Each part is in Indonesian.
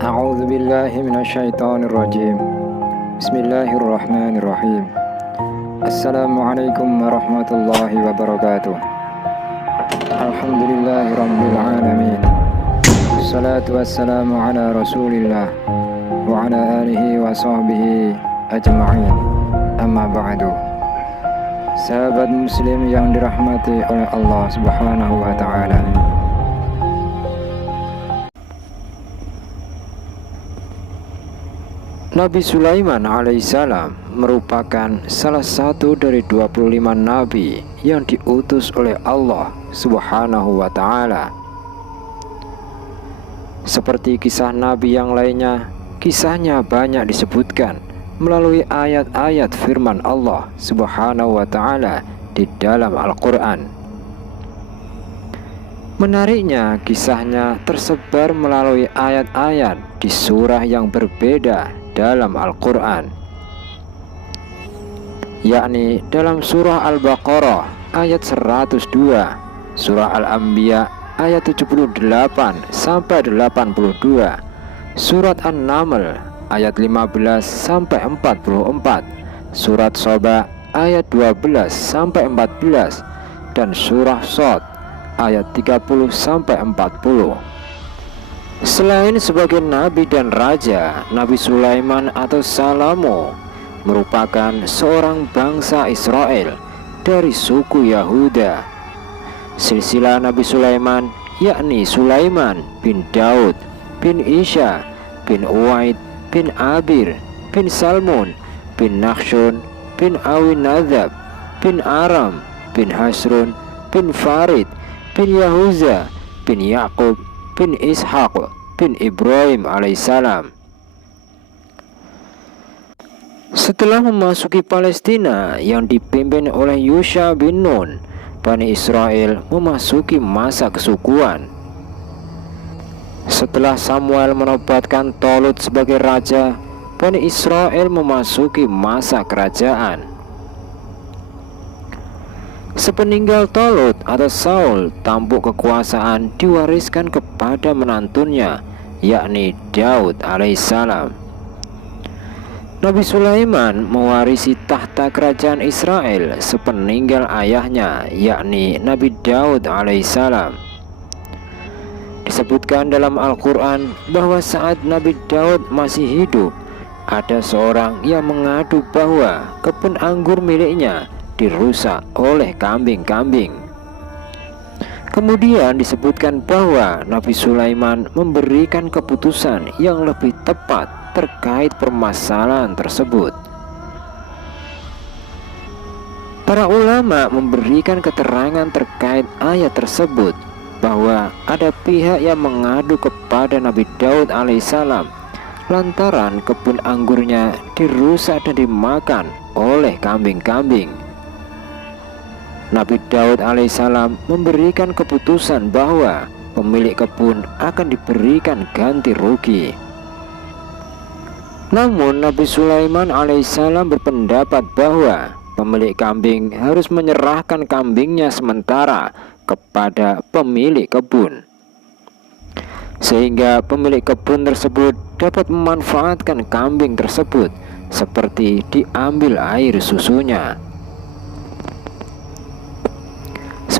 A'udzu billahi minasyaitonir rajim. Bismillahirrahmanirrahim. Assalamualaikum warahmatullahi wabarakatuh. Alhamdulillahirabbil alamin. Wassalatu wassalamu ala Rasulillah wa ala alihi wa sahbihi ajma'in. Amma ba'du. Sahabat muslim yang dirahmati oleh Allah Subhanahu wa taala. Nabi Sulaiman alaihissalam merupakan salah satu dari 25 nabi yang diutus oleh Allah Subhanahu wa taala. Seperti kisah nabi yang lainnya, kisahnya banyak disebutkan melalui ayat-ayat firman Allah Subhanahu wa taala di dalam Al-Qur'an. Menariknya, kisahnya tersebar melalui ayat-ayat di surah yang berbeda dalam Al-Quran, yakni dalam surah Al-Baqarah ayat 102, surah Al-Anbiya ayat 78 sampai 82, surat An-Naml ayat 15 sampai 44, surat Soba ayat 12 sampai 14, dan surah Shad ayat 30 sampai 40. Selain sebagai nabi dan raja, Nabi Sulaiman atau Salomo merupakan seorang bangsa Israel dari suku Yahuda. Silsilah Nabi Sulaiman yakni Sulaiman bin Daud bin Isha bin Uwaid bin Abir bin Salmon bin Nakhshon bin Awinadab bin Aram bin Hasrun bin Farid bin Yahuza bin Yakub bin Ishaq bin Ibrahim alaihissalam. Setelah memasuki Palestina yang dipimpin oleh Yusha bin Nun, Bani Israel memasuki masa kesukuan. Setelah Samuel menobatkan Tolut sebagai raja, Bani Israel memasuki masa kerajaan. Sepeninggal Tolut atau Saul, tampuk kekuasaan diwariskan kepada menantunya, yakni Daud alaihissalam. Nabi Sulaiman mewarisi tahta kerajaan Israel sepeninggal ayahnya, yakni Nabi Daud alaihissalam. Disebutkan dalam Al-Quran bahwa saat Nabi Daud masih hidup, ada seorang yang mengadu bahwa kebun anggur miliknya dirusak oleh kambing-kambing. Kemudian disebutkan bahwa Nabi Sulaiman memberikan keputusan yang lebih tepat terkait permasalahan tersebut. Para ulama memberikan keterangan terkait ayat tersebut bahwa ada pihak yang mengadu kepada Nabi Daud alaihissalam lantaran kebun anggurnya dirusak dan dimakan oleh kambing-kambing. Nabi Daud alaihissalam memberikan keputusan bahwa pemilik kebun akan diberikan ganti rugi. Namun Nabi Sulaiman alaihissalam berpendapat bahwa pemilik kambing harus menyerahkan kambingnya sementara kepada pemilik kebun, sehingga pemilik kebun tersebut dapat memanfaatkan kambing tersebut seperti diambil air susunya.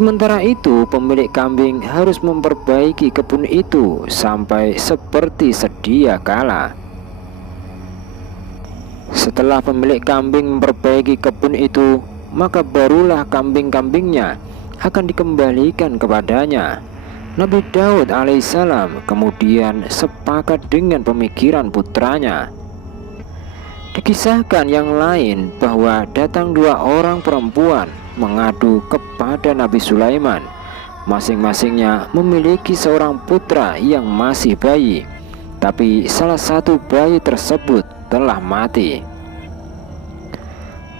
Sementara itu, pemilik kambing harus memperbaiki kebun itu sampai seperti sedia kala. Setelah pemilik kambing memperbaiki kebun itu, maka barulah kambing-kambingnya akan dikembalikan kepadanya. Nabi Daud alaihissalam kemudian sepakat dengan pemikiran putranya. Dikisahkan yang lain bahwa datang dua orang perempuan mengadu kepada Nabi Sulaiman. Masing-masingnya memiliki seorang putra yang masih bayi, tapi salah satu bayi tersebut telah mati.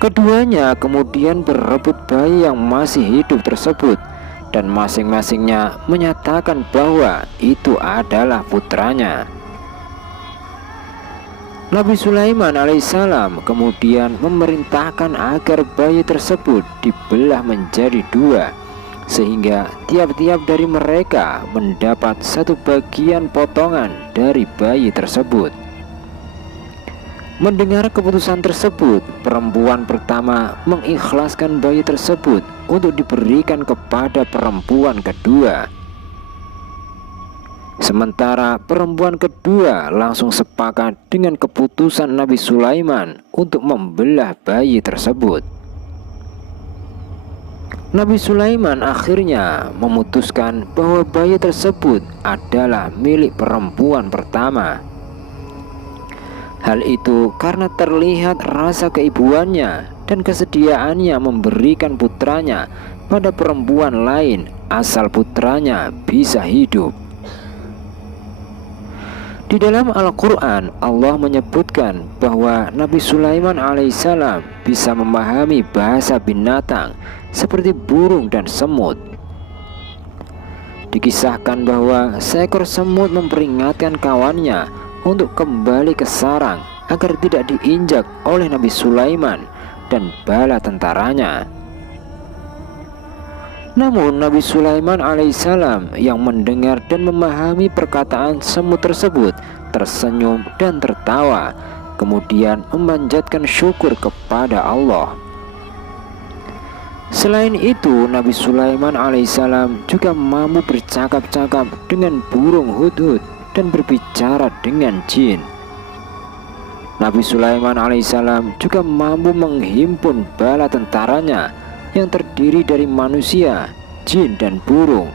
Keduanya kemudian berebut bayi yang masih hidup tersebut, dan masing-masingnya menyatakan bahwa itu adalah putranya. Nabi Sulaiman alaihissalam kemudian memerintahkan agar bayi tersebut dibelah menjadi dua, sehingga tiap-tiap dari mereka mendapat satu bagian potongan dari bayi tersebut. Mendengar keputusan tersebut, perempuan pertama mengikhlaskan bayi tersebut untuk diberikan kepada perempuan kedua. Sementara perempuan kedua langsung sepakat dengan keputusan Nabi Sulaiman untuk membelah bayi tersebut. Nabi Sulaiman akhirnya memutuskan bahwa bayi tersebut adalah milik perempuan pertama. Hal itu karena terlihat rasa keibuannya dan kesediaannya memberikan putranya pada perempuan lain asal putranya bisa hidup. Di dalam Al-Quran, Allah menyebutkan bahwa Nabi Sulaiman alaihissalam bisa memahami bahasa binatang seperti burung dan semut. Dikisahkan bahwa seekor semut memperingatkan kawannya untuk kembali ke sarang agar tidak diinjak oleh Nabi Sulaiman dan bala tentaranya. Namun Nabi Sulaiman alaihissalam yang mendengar dan memahami perkataan semut tersebut tersenyum dan tertawa, kemudian memanjatkan syukur kepada Allah. Selain itu, Nabi Sulaiman alaihissalam juga mampu bercakap-cakap dengan burung hudhud dan berbicara dengan jin. Nabi Sulaiman alaihissalam juga mampu menghimpun bala tentaranya yang terdiri dari manusia, jin, dan burung.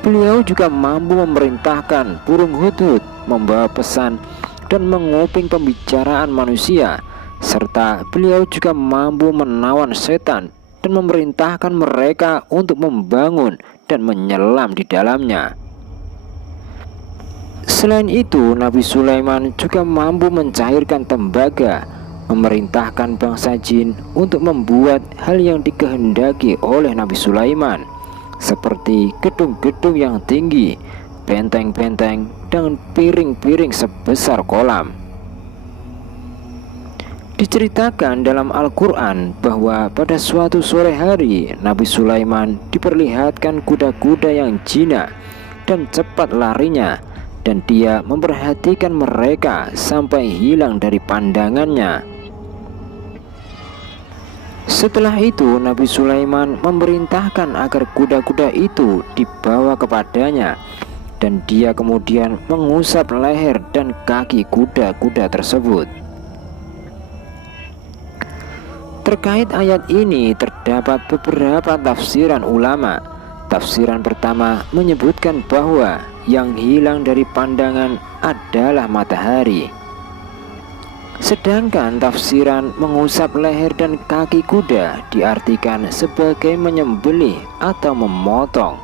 Beliau juga mampu memerintahkan burung hudhud membawa pesan dan menguping pembicaraan manusia, serta beliau juga mampu menawan setan dan memerintahkan mereka untuk membangun dan menyelam di dalamnya. Selain itu, Nabi Sulaiman juga mampu mencairkan tembaga, memerintahkan bangsa jin untuk membuat hal yang dikehendaki oleh Nabi Sulaiman, seperti gedung-gedung yang tinggi, benteng-benteng, dan piring-piring sebesar kolam. Diceritakan dalam Al-Quran bahwa pada suatu sore hari Nabi Sulaiman diperlihatkan kuda-kuda yang jinak dan cepat larinya, dan dia memperhatikan mereka sampai hilang dari pandangannya. Setelah itu Nabi Sulaiman memerintahkan agar kuda-kuda itu dibawa kepadanya, dan dia kemudian mengusap leher dan kaki kuda-kuda tersebut. Terkait ayat ini terdapat beberapa tafsiran ulama. Tafsiran pertama menyebutkan bahwa yang hilang dari pandangan adalah matahari. Sedangkan tafsiran mengusap leher dan kaki kuda diartikan sebagai menyembelih atau memotong.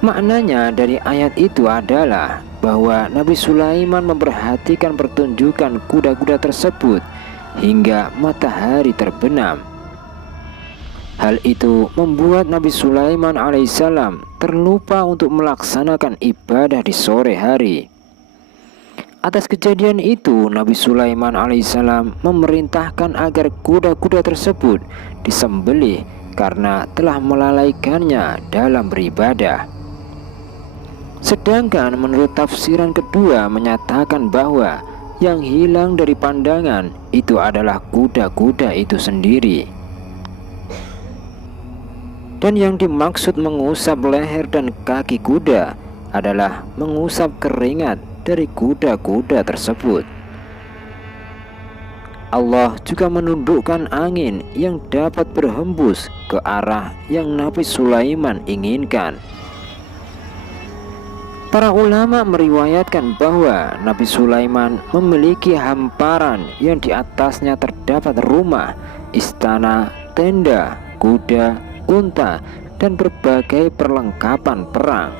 Maknanya dari ayat itu adalah bahwa Nabi Sulaiman memperhatikan pertunjukan kuda-kuda tersebut hingga matahari terbenam. Hal itu membuat Nabi Sulaiman alaihissalam terlupa untuk melaksanakan ibadah di sore hari. Atas kejadian itu, Nabi Sulaiman alaihissalam memerintahkan agar kuda-kuda tersebut disembelih karena telah melalaikannya dalam beribadah. Sedangkan menurut tafsiran kedua menyatakan bahwa yang hilang dari pandangan itu adalah kuda-kuda itu sendiri. Dan yang dimaksud mengusap leher dan kaki kuda adalah mengusap keringat dari kuda-kuda tersebut. Allah juga menundukkan angin yang dapat berhembus ke arah yang Nabi Sulaiman inginkan. Para ulama meriwayatkan bahwa Nabi Sulaiman memiliki hamparan yang di atasnya terdapat rumah, istana, tenda, kuda, unta, dan berbagai perlengkapan perang.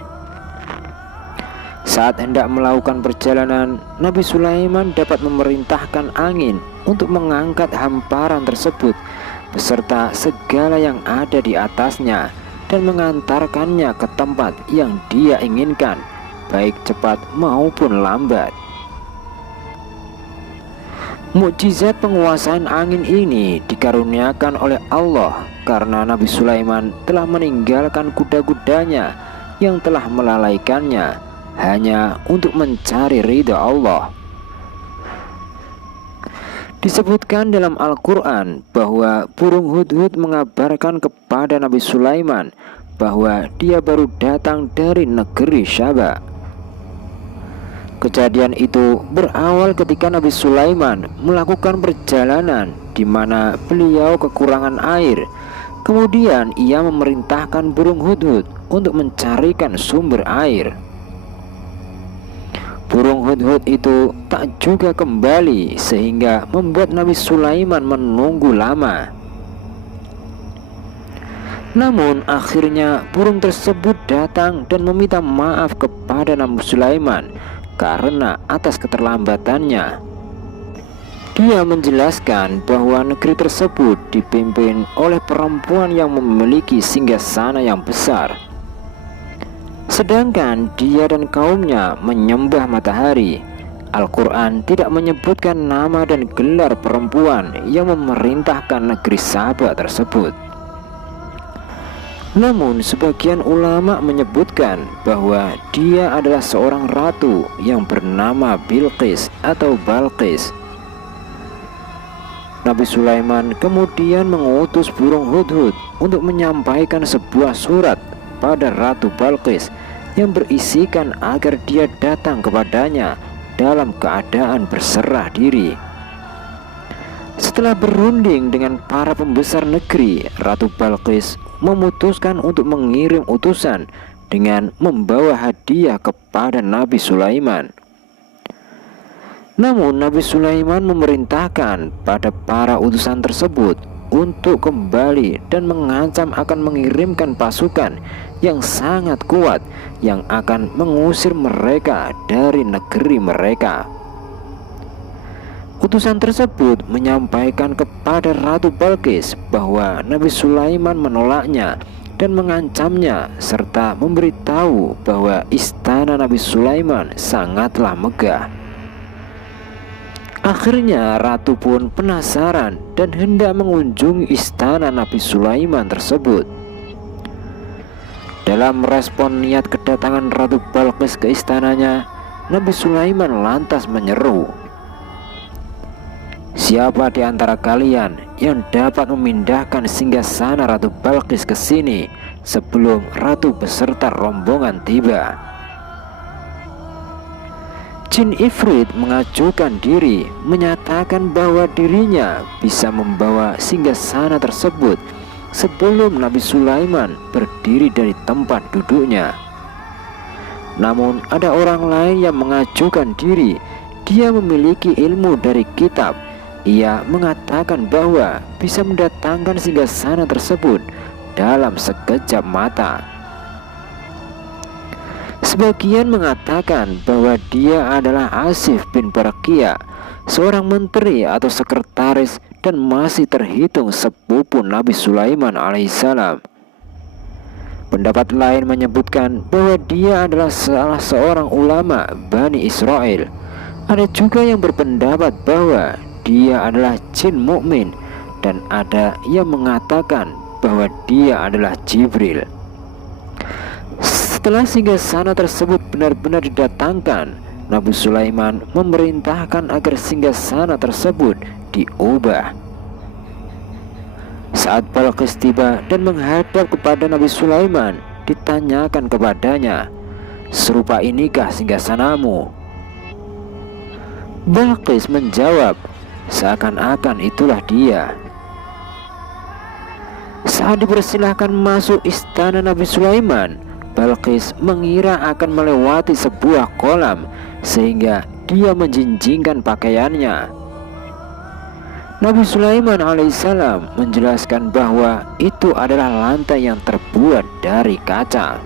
Saat hendak melakukan perjalanan, Nabi Sulaiman dapat memerintahkan angin untuk mengangkat hamparan tersebut beserta segala yang ada di atasnya dan mengantarkannya ke tempat yang dia inginkan, baik cepat maupun lambat. Mukjizat penguasaan angin ini dikaruniakan oleh Allah karena Nabi Sulaiman telah meninggalkan kuda-kudanya yang telah melalaikannya, hanya untuk mencari ridha Allah. Disebutkan dalam Al-Quran bahwa burung hudhud mengabarkan kepada Nabi Sulaiman bahwa dia baru datang dari negeri Syaba. Kejadian itu berawal ketika Nabi Sulaiman melakukan perjalanan di mana beliau kekurangan air. Kemudian ia memerintahkan burung hudhud untuk mencarikan sumber air. Burung hudhud itu tak juga kembali sehingga membuat Nabi Sulaiman menunggu lama. Namun akhirnya burung tersebut datang dan meminta maaf kepada Nabi Sulaiman karena atas keterlambatannya. Dia menjelaskan bahwa negeri tersebut dipimpin oleh perempuan yang memiliki singgasana yang besar, sedangkan dia dan kaumnya menyembah matahari. Al-Quran tidak menyebutkan nama dan gelar perempuan yang memerintahkan negeri Saba tersebut. Namun sebagian ulama menyebutkan bahwa dia adalah seorang ratu yang bernama Bilqis atau Balqis. Nabi Sulaiman kemudian mengutus burung hudhud untuk menyampaikan sebuah surat pada Ratu Balqis yang berisikan agar dia datang kepadanya dalam keadaan berserah diri. Setelah berunding dengan para pembesar negeri, Ratu Balqis memutuskan untuk mengirim utusan dengan membawa hadiah kepada Nabi Sulaiman. Namun Nabi Sulaiman memerintahkan pada para utusan tersebut untuk kembali dan mengancam akan mengirimkan pasukan yang sangat kuat yang akan mengusir mereka dari negeri mereka. Utusan tersebut menyampaikan kepada Ratu Balqis bahwa Nabi Sulaiman menolaknya dan mengancamnya serta memberitahu bahwa istana Nabi Sulaiman sangatlah megah. Akhirnya Ratu pun penasaran dan hendak mengunjungi istana Nabi Sulaiman tersebut. Dalam respon niat kedatangan Ratu Balqis ke istananya, Nabi Sulaiman lantas menyeru, "Siapa di antara kalian yang dapat memindahkan singgasana Ratu Balqis ke sini sebelum Ratu beserta rombongan tiba?" Jin Ifrit mengajukan diri, menyatakan bahwa dirinya bisa membawa singgasana tersebut sebelum Nabi Sulaiman berdiri dari tempat duduknya. Namun ada orang lain yang mengajukan diri. Dia memiliki ilmu dari kitab. Ia mengatakan bahwa bisa mendatangkan singgasana tersebut dalam sekejap mata. Sebagian mengatakan bahwa dia adalah Asif bin Barakiyah, seorang menteri atau sekretaris dan masih terhitung sepupu Nabi Sulaiman alaihissalam. Pendapat lain menyebutkan bahwa dia adalah salah seorang ulama Bani Israel. Ada juga yang berpendapat bahwa dia adalah jin mukmin dan ada yang mengatakan bahwa dia adalah Jibril. Setelah singgasana tersebut benar-benar didatangkan, Nabi Sulaiman memerintahkan agar singgasana tersebut diubah. Saat Balqis tiba dan menghadap kepada Nabi Sulaiman, ditanyakan kepadanya, "Serupa inikah singgasanamu?" Balqis menjawab, "Seakan-akan itulah dia." Saat dipersilahkan masuk istana Nabi Sulaiman, Balqis mengira akan melewati sebuah kolam sehingga dia menjinjingkan pakaiannya. Nabi Sulaiman alaihissalam menjelaskan bahwa itu adalah lantai yang terbuat dari kaca.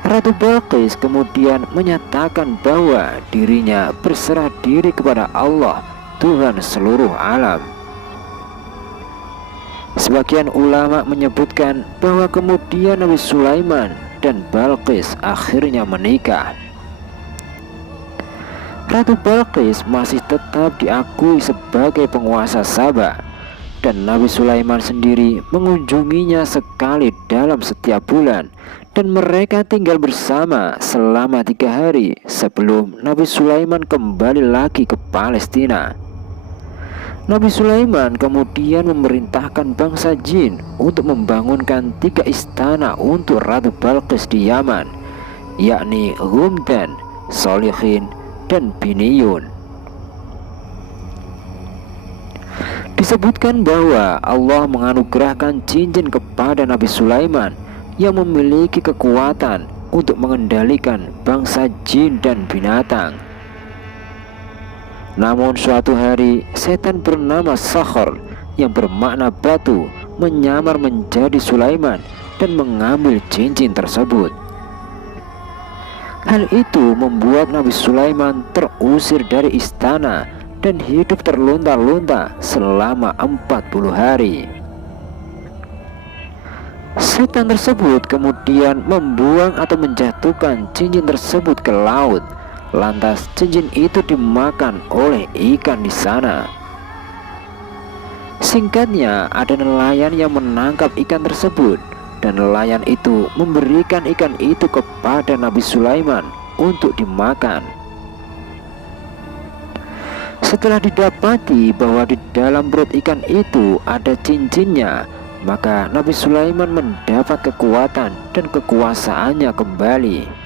Ratu Balqis kemudian menyatakan bahwa dirinya berserah diri kepada Allah, Tuhan seluruh alam. Sebagian ulama menyebutkan bahwa kemudian Nabi Sulaiman dan Balqis akhirnya menikah. Ratu Balqis masih tetap diakui sebagai penguasa Saba. dan Nabi Sulaiman sendiri mengunjunginya sekali dalam setiap bulan, dan mereka tinggal bersama selama 3 hari sebelum Nabi Sulaiman kembali lagi ke Palestina. Nabi Sulaiman kemudian memerintahkan bangsa jin untuk membangunkan 3 istana untuk Ratu Balqis di Yaman, yakni Humdan, Solikhin, dan Biniyun. Disebutkan bahwa Allah menganugerahkan jin-jin kepada Nabi Sulaiman yang memiliki kekuatan untuk mengendalikan bangsa jin dan binatang. Namun suatu hari setan bernama Sakhar yang bermakna batu menyamar menjadi Sulaiman dan mengambil cincin tersebut. Hal itu membuat Nabi Sulaiman terusir dari istana dan hidup terlunta-lunta selama 40 hari. Setan tersebut kemudian membuang atau menjatuhkan cincin tersebut ke laut. Lantas cincin itu dimakan oleh ikan di sana. Singkatnya, ada nelayan yang menangkap ikan tersebut, dan nelayan itu memberikan ikan itu kepada Nabi Sulaiman untuk dimakan. Setelah didapati bahwa di dalam perut ikan itu ada cincinnya, maka Nabi Sulaiman mendapat kekuatan dan kekuasaannya kembali.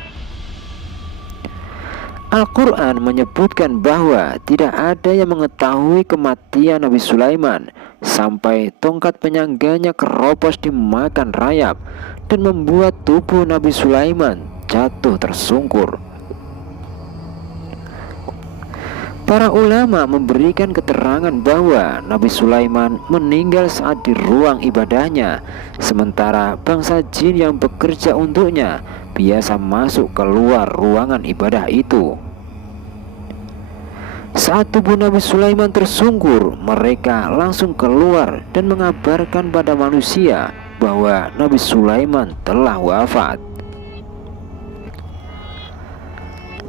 Al-Quran menyebutkan bahwa tidak ada yang mengetahui kematian Nabi Sulaiman sampai tongkat penyangganya keropos dimakan rayap dan membuat tubuh Nabi Sulaiman jatuh tersungkur. Para ulama memberikan keterangan bahwa Nabi Sulaiman meninggal saat di ruang ibadahnya, sementara bangsa jin yang bekerja untuknya biasa masuk keluar ruangan ibadah itu. Saat tubuh Nabi Sulaiman tersungkur, mereka langsung keluar dan mengabarkan pada manusia bahwa Nabi Sulaiman telah wafat.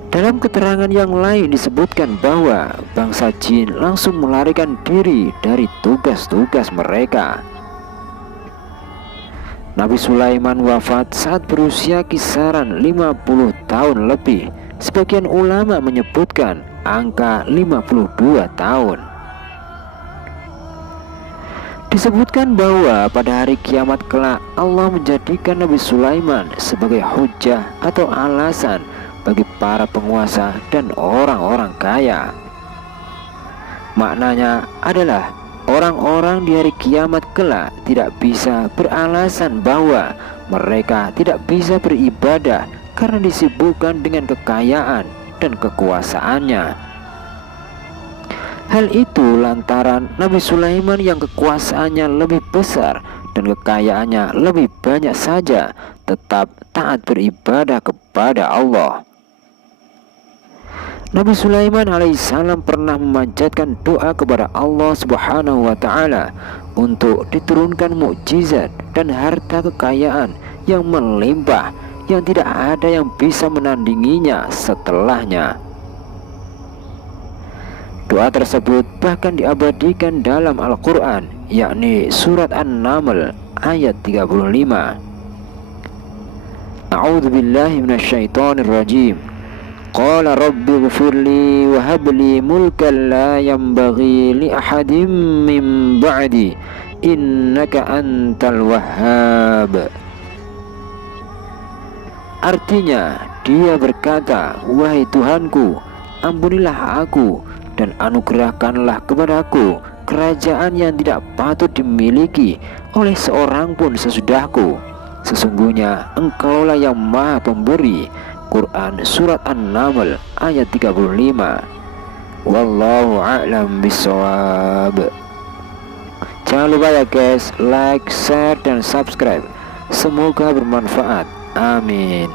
Dalam keterangan yang lain disebutkan bahwa bangsa jin langsung melarikan diri dari tugas-tugas mereka. Nabi Sulaiman wafat saat berusia kisaran 50 tahun lebih. Sebagian ulama menyebutkan angka 52 tahun. Disebutkan bahwa pada hari kiamat kelak Allah menjadikan Nabi Sulaiman sebagai hujjah atau alasan bagi para penguasa dan orang-orang kaya. Maknanya adalah orang-orang di hari kiamat kelak tidak bisa beralasan bahwa mereka tidak bisa beribadah karena disibukkan dengan kekayaan dan kekuasaannya. Hal itu lantaran Nabi Sulaiman yang kekuasaannya lebih besar dan kekayaannya lebih banyak saja tetap taat beribadah kepada Allah. Nabi Sulaiman alaihissalam pernah memanjatkan doa kepada Allah Subhanahu wa Ta'ala untuk diturunkan mukjizat dan harta kekayaan yang melimpah yang tidak ada yang bisa menandinginya setelahnya. Doa tersebut bahkan diabadikan dalam Al-Quran, yakni surat An-Naml ayat 35. A'udzu billahi minasyaitonir rajim. Qala rabbi ighfirli wa habli mulkan la yanbaghi li ahadin min ba'di innaka antal wahhab. Artinya, dia berkata, wahai Tuhanku, ampunilah aku dan anugerahkanlah kepadaku kerajaan yang tidak patut dimiliki oleh seorang pun sesudahku. Sesungguhnya Engkaulah yang Maha Pemberi. Quran surat An-Naml ayat 35. Wallahu a'lam bishawab. Jangan lupa ya guys, like, share, dan subscribe. Semoga bermanfaat. Amin.